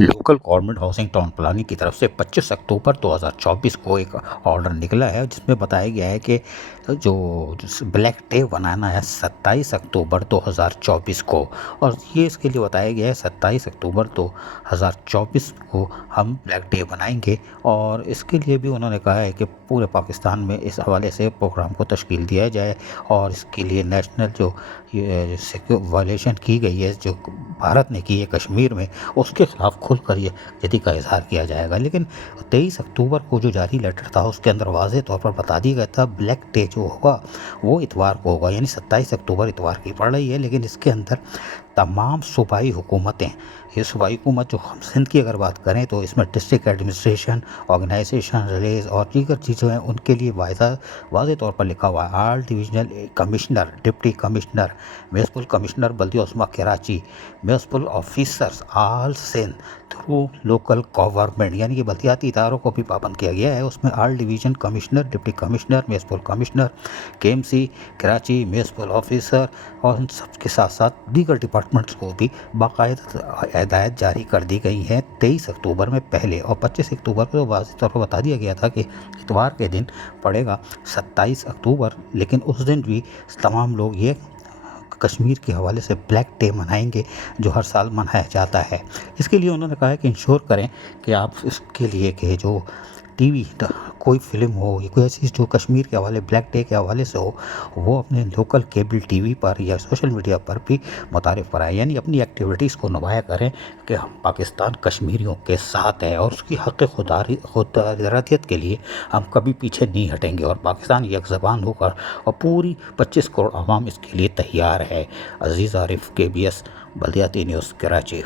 Local government housing town planning की तरफ से 25 अक्टूबर 2024 को एक ऑर्डर निकला है जिसमें बताया गया है कि जो ब्लैक डे बनाना है 27 अक्टूबर 2024 को। और ये इसके लिए बताया गया है 27 अक्टूबर 2024 को हम ब्लैक डे बनाएंगे। और इसके लिए भी उन्होंने कहा है कि पूरे पाकिस्तान में इस हवाले से प्रोग्राम को तश्कील दिया जाए और इसके लिए नेशनल जो ये वायलेशन की गई है जो भारत ने की है कश्मीर में, उसके ख़िलाफ़ खुल कर ये जदी का इजहार किया जाएगा। लेकिन 23 अक्टूबर को जो जारी लेटर था उसके अंदर वाज़ेह तौर पर बता दिया गया था ब्लैक डे जो होगा वो इतवार को होगा, यानी 27 अक्टूबर इतवार की पड़ रही है। लेकिन इसके अंदर तमाम सूबाई हुकूमतें, ये सूबाई हुकूमत जो हम सिंध की अगर बात करें तो इसमें डिस्ट्रिक्ट एडमिनिस्ट्रेशन, ऑर्गेनाइजेशन, रिलेज और दीगर चीज़ें हैं, उनके लिए वाज़ेह तौर पर लिखा हुआ है all divisional commissioner, deputy commissioner, municipal commissioner बल्दिया उस्मा Karachi, municipal officers all Sindh through local government, यानी कि बल्दियाती इदारों को भी पाबंद किया गया है। उसमें all division commissioner, deputy commissioner, municipal commissioner, KMC Karachi, municipal officer और उन सब के साथ साथ दीगर डिपार्टमेंट्स को भी बाकायदा हिदायत जारी कर दी गई हैं 23 अक्टूबर में पहले। और 25 अक्टूबर को वाज़ेह तौर पर बता दिया गया था कि इतवार के दिन पड़ेगा 27 अक्टूबर। लेकिन उस दिन भी तमाम लोग ये कश्मीर के हवाले से ब्लैक डे मनाएंगे जो हर साल मनाया जाता है। इसके लिए उन्होंने कहा है कि इंश्योर करें कि आप इसके लिए कि जो टीवी कोई फिल्म हो या कोई ऐसी जो कश्मीर के हवाले ब्लैक डे के हवाले से हो वो अपने लोकल केबल टीवी पर या सोशल मीडिया पर भी मुतारिफ कराएं, यानी अपनी एक्टिविटीज़ को नुमाया करें कि हम पाकिस्तान कश्मीरियों के साथ हैं और उसकी हक़ खुदारियत के लिए हम कभी पीछे नहीं हटेंगे और पाकिस्तान एक ज़बान होकर और पूरी 25 करोड़ आवाम इसके लिए तैयार है। अजीज़ आरिफ, KBS बल्दियाती न्यूज़, कराची।